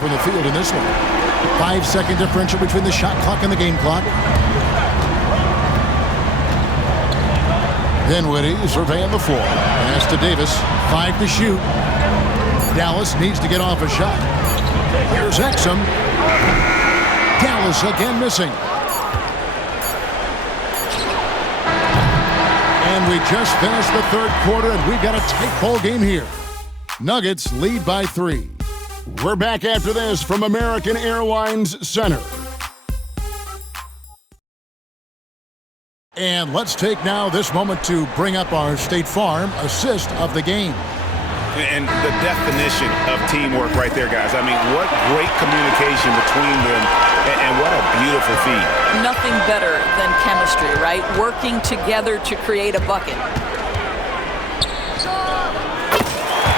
from the field in this one. 5-second differential between the shot clock and the game clock. Dinwiddie surveying the floor. Pass to Davis. 5 to shoot. Dallas needs to get off a shot. Here's Exum. Dallas again missing. And we just finished the third quarter, and we've got a tight ball game here. Nuggets lead by 3. We're back after this from American Airlines Center. And let's take now this moment to bring up our State Farm assist of the game. And the definition of teamwork right there, guys. I mean, what great communication between them, and what a beautiful feat. Nothing better than chemistry, right? Working together to create a bucket.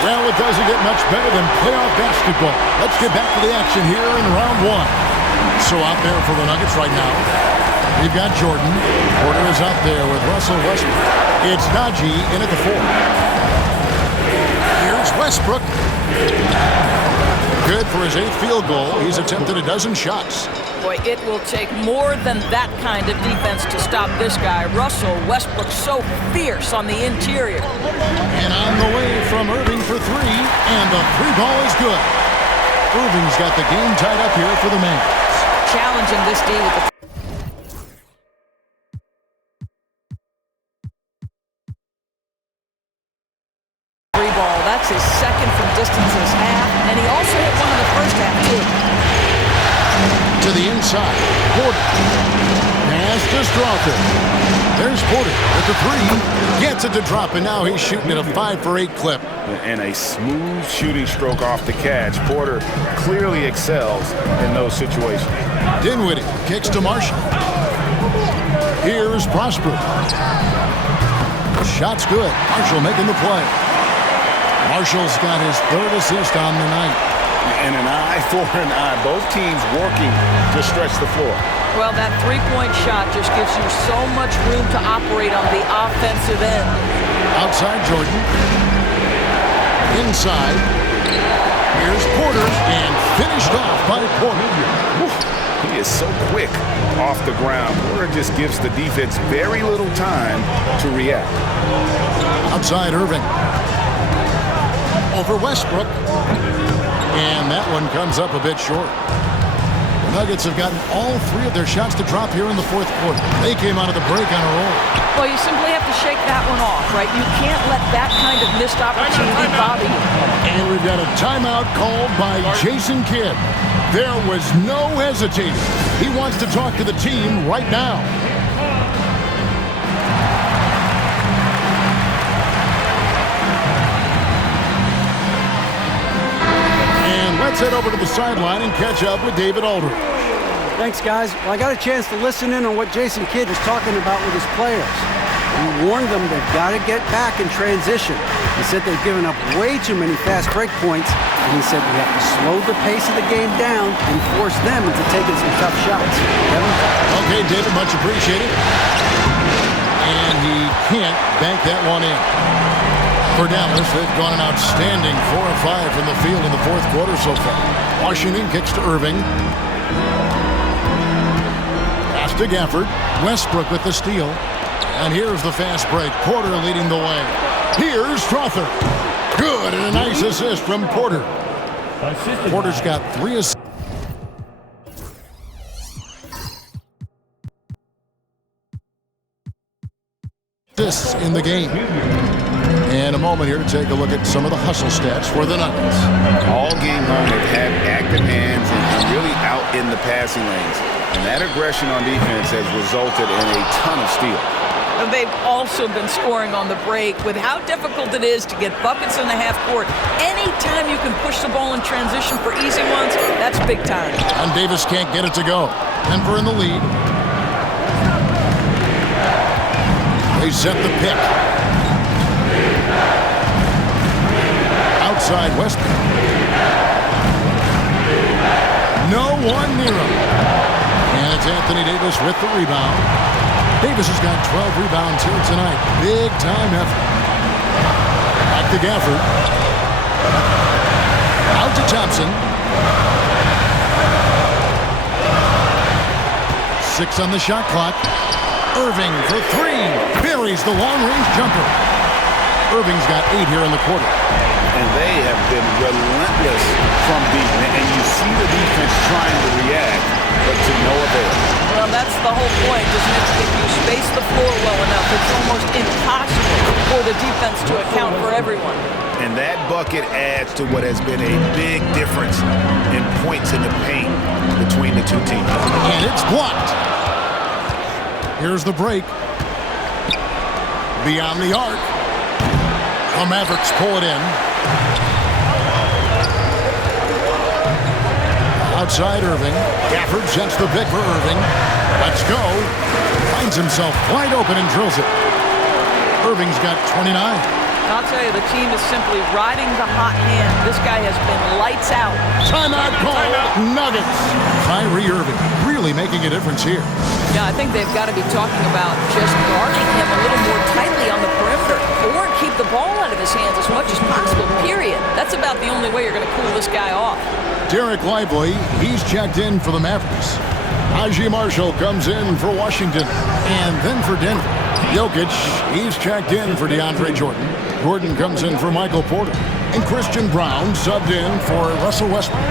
Well, it doesn't get much better than playoff basketball. Let's get back to the action here in round 1. So out there for the Nuggets right now, we've got Jordan. Porter is out there with Russell Westbrook. It's Najee in at the 4. Here's Westbrook. Good for his 8th field goal. He's attempted a dozen shots. Boy, it will take more than that kind of defense to stop this guy. Russell Westbrook so fierce on the interior. And on the way from Irving for 3, and the 3 ball is good. Irving's got the game tied up here for the Mavs. Challenging this D with the ball. That's his second from distance this half, and he also hit one in the first half, too. To the inside, Porter. Pass to Strawther. There's Porter with the 3. Gets it to drop, and now he's shooting at a 5 for 8 clip. And a smooth shooting stroke off the catch. Porter clearly excels in those situations. Dinwiddie kicks to Marshall. Here's Prosper. Shot's good. Marshall making the play. Marshall's got his 3rd assist on the night. And an eye for an eye. Both teams working to stretch the floor. Well, that 3-point shot just gives you so much room to operate on the offensive end. Outside Jordan. Inside. Here's Porter, and finished off by Porter. He is so quick off the ground. Porter just gives the defense very little time to react. Outside Irving. Over Westbrook. And that one comes up a bit short. The Nuggets have gotten all 3 of their shots to drop here in the 4th quarter. They came out of the break on a roll. Well, you simply have to shake that one off, right? You can't let that kind of missed opportunity bother you. And we've got a timeout called by Jason Kidd. There was no hesitating. He wants to talk to the team right now. Let's head over to the sideline and catch up with David Aldridge. Thanks, guys. Well, I got a chance to listen in on what Jason Kidd is talking about with his players. He warned them they've got to get back in transition. He said they've given up way too many fast break points, and he said we have to slow the pace of the game down and force them into taking some tough shots. Kevin? Okay, David, much appreciated. And he can't bank that one in. For Dallas, they've gone an outstanding 4 of 5 from the field in the 4th quarter so far. Washington kicks to Irving. Pass to Gafford. Westbrook with the steal. And here's the fast break. Porter leading the way. Here's Strawther. Good, and a nice assist from Porter. Porter's got 3 assists in the game. And a moment here to take a look at some of the hustle stats for the Nuggets. All game long, they've had active hands and really out in the passing lanes. And that aggression on defense has resulted in a ton of steals. They've also been scoring on the break. With how difficult it is to get buckets in the half court, anytime you can push the ball in transition for easy ones, that's big time. And Davis can't get it to go. Denver in the lead. They set the pick. Outside Westbrook. No one near him. And it's Anthony Davis with the rebound. Davis has got 12 rebounds here tonight. Big time effort. Back to Gafford. Out to Thompson. 6 on the shot clock. Irving for 3. Buries the long-range jumper. Irving's got 8 here in the quarter. And they have been relentless from deep. And you see the defense trying to react, but to no avail. Well, that's the whole point, isn't it? If you space the floor well enough, it's almost impossible for the defense to account for everyone. And that bucket adds to what has been a big difference in points in the paint between the two teams. And it's blocked. Here's the break. Beyond the arc. The Mavericks pull it in. Outside Irving. Gafford sends the pick for Irving. Let's go. Finds himself wide open and drills it. Irving's got 29. I'll tell you, the team is simply riding the hot hand. This guy has been lights out. Timeout call. Nuggets. Kyrie Irving really making a difference here. Yeah, I think they've got to be talking about just guarding him a little more tightly on the perimeter or keep the ball out of his hands as much as possible, period. That's about the only way you're going to cool this guy off. Derek Lively, he's checked in for the Mavericks. Najee Marshall comes in for Washington. And then for Denver, Jokic, he's checked in for DeAndre Jordan. Gordon comes in for Michael Porter. And Christian Brown subbed in for Russell Westbrook.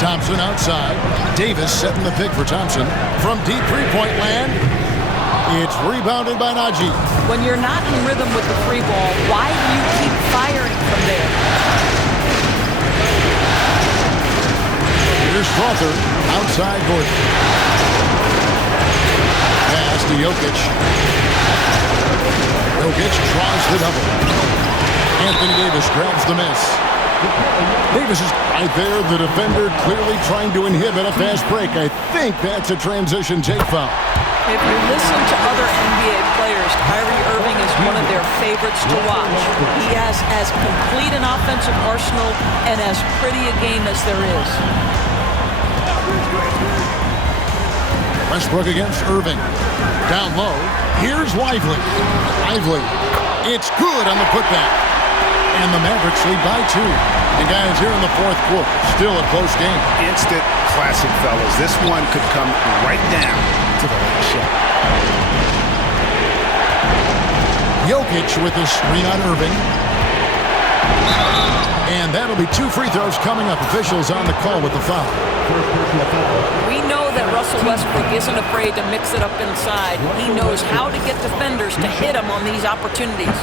Thompson outside. Davis setting the pick for Thompson. From deep three-point land, it's rebounded by Najee. When you're not in rhythm with the free ball, why do you keep firing from there? Here's Crowther outside Gordon. Pass to Jokic. Jokic tries the double. Anthony Davis grabs the miss. Davis is right there, the defender clearly trying to inhibit a fast break. I think that's a transition take foul. If you listen to other NBA players, Kyrie Irving is one of their favorites to watch. He has as complete an offensive arsenal and as pretty a game as there is. Westbrook against Irving. Down low. Here's Lively. Lively. It's good on the putback. And the Mavericks lead by 2. And guys, here in the fourth quarter, still a close game. Instant classic, fellas. This one could come right down to the last shot. Jokic with the screen on Irving. And that'll be 2 free throws coming up. Officials on the call with the foul. We know that Russell Westbrook isn't afraid to mix it up inside. He knows how to get defenders to hit him on these opportunities.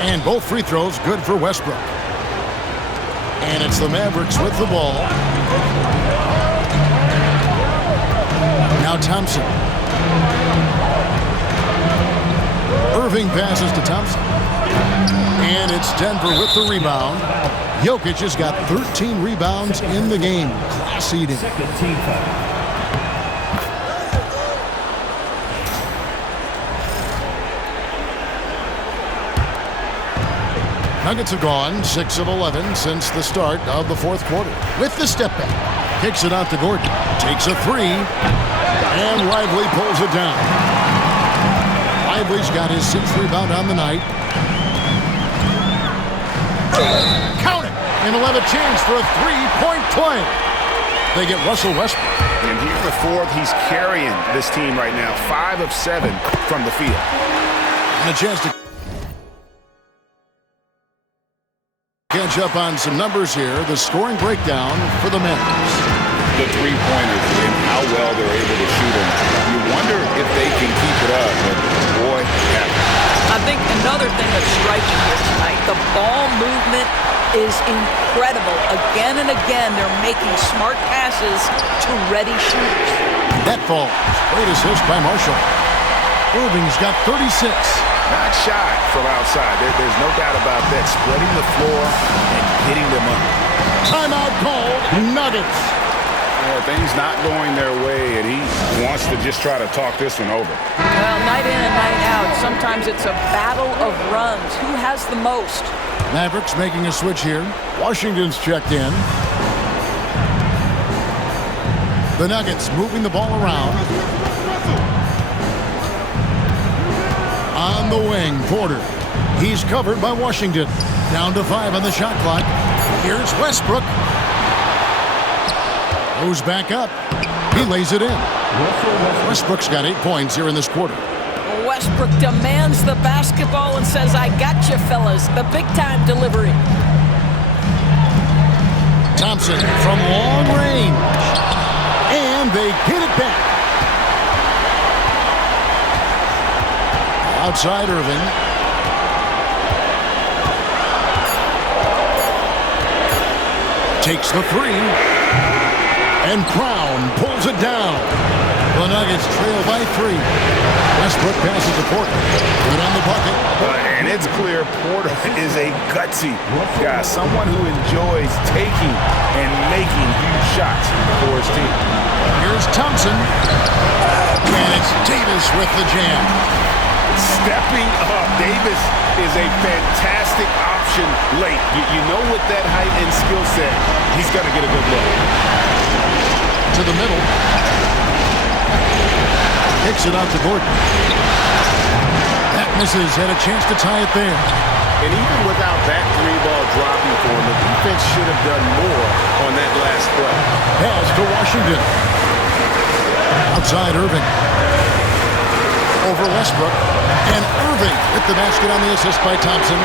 And both free throws good for Westbrook. And it's the Mavericks with the ball. Now Thompson. Irving passes to Thompson. And it's Denver with the rebound. Jokic has got 13 rebounds in the game. Class eating. Nuggets have gone 6 of 11 since the start of the fourth quarter. With the step back, kicks it out to Gordon. Takes a 3, and Lively pulls it down. Lively's got his 6th rebound on the night. Count it! And he'll have a chance for a 3-point play. They get Russell Westbrook. And here in the fourth, he's carrying this team right now. 5 of 7 from the field. And a chance to catch up on some numbers here. The scoring breakdown for the Mavericks. The three-pointers and how well they're able to shoot them. You wonder if they can keep it up, but boy, yeah. I think another thing that's striking here tonight, the ball movement is incredible. Again and again, they're making smart passes to ready shooters. That falls. Great assist by Marshall. Irving's got 36. Not shy from outside. There's no doubt about that. Spreading the floor and hitting them up. Timeout called. Nuggets. Things not going their way, and he wants to just try to talk this one over. Well, night in and night out, sometimes it's a battle of runs. Who has the most? Mavericks making a switch here. Washington's checked in. The Nuggets moving the ball around. On the wing, Porter. He's covered by Washington. Down to 5 on the shot clock. Here's Westbrook. Goes back up. He lays it in. Westbrook's got 8 points here in this quarter. Westbrook demands the basketball and says, I got you, fellas. The big-time delivery. Thompson from long range. And they get it back. Outside Irving. Takes the three. And Brown pulls it down. The Nuggets trail by 3. Westbrook passes to Porter. Good on the bucket. And it's clear Porter is a gutsy guy, someone who enjoys taking and making huge shots for his team. Here's Thompson. And it's Davis with the jam. Stepping up. Davis is a fantastic option late. You know, with that height and skill set, he's going to get a good look. To the middle. Kicks it out to Gordon. That misses. Had a chance to tie it there. And even without that 3-ball dropping for him, the defense should have done more on that last play. Pass to Washington. Outside Irving. Over Westbrook. And Irving with the basket on the assist by Thompson.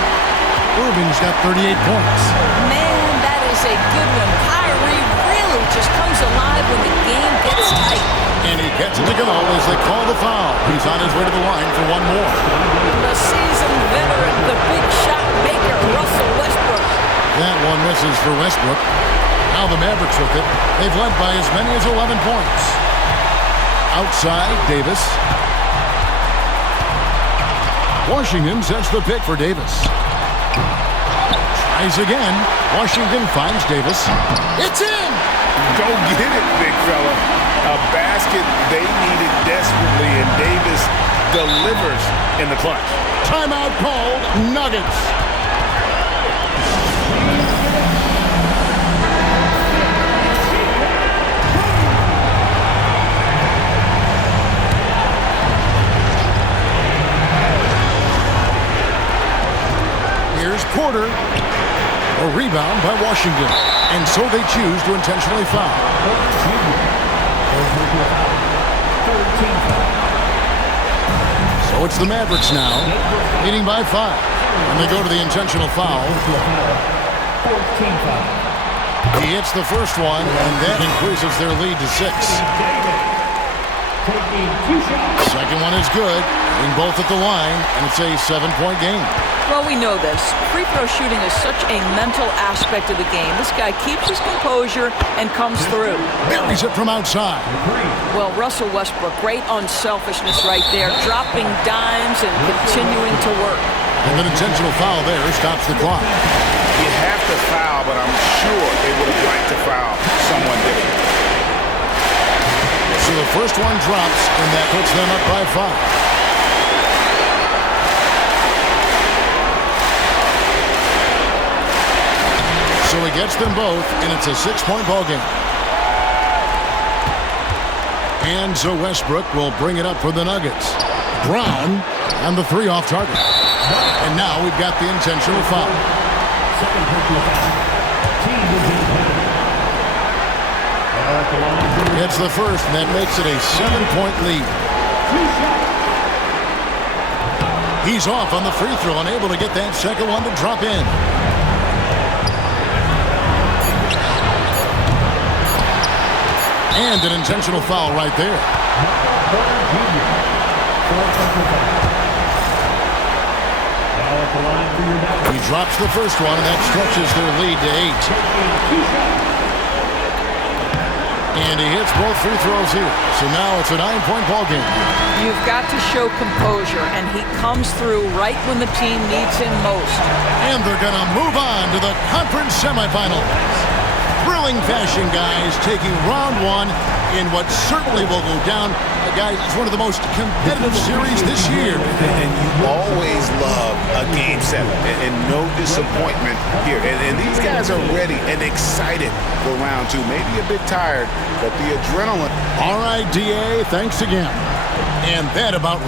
Irving's got 38 points. Man, that is a good one. Kyrie really just comes alive when the game gets tight. And he gets it to go as they call the foul. He's on his way to the line for one more. The seasoned veteran, the big shot maker, Russell Westbrook. That one misses for Westbrook. Now the Mavericks with it. They've led by as many as 11 points. Outside, Davis. Washington sets the pick for Davis. Tries again. Washington finds Davis. It's in! Go get it, big fella. A basket they needed desperately, and Davis delivers in the clutch. Timeout called. Nuggets. Here's Porter. A rebound by Washington. And so they choose to intentionally foul. So it's the Mavericks now, leading by 5. And they go to the intentional foul. He hits the first one, and that increases their lead to 6. Second one is good, hitting both at the line, and it's a 7-point game. Well, we know this. Free throw shooting is such a mental aspect of the game. This guy keeps his composure and comes through. Buries it from outside. Well, Russell Westbrook, great unselfishness right there, dropping dimes and continuing to work. And an intentional foul there stops the clock. You have to foul, but I'm sure they would have liked to foul someone different. So the first one drops, and that puts them up by 5. So he gets them both, and it's a 6-point ball game. And so Westbrook will bring it up for the Nuggets. Brown and the 3 off target. And now we've got the intentional foul. It's the first, and that makes it a 7-point lead. He's off on the free throw, unable to get that second one to drop in. And an intentional foul right there. He drops the first one, and that stretches their lead to 8. And he hits both free throws here. So now it's a 9-point ball game. You've got to show composure, and he comes through right when the team needs him most. And they're going to move on to the conference semifinals. Thrilling fashion, guys, taking round 1 in what certainly will go down. Guys, it's one of the most competitive series this year. And you always love a game 7, and no disappointment here. And these guys are ready and excited for round 2. Maybe a bit tired, but the adrenaline. All right, DA, thanks again. And that about...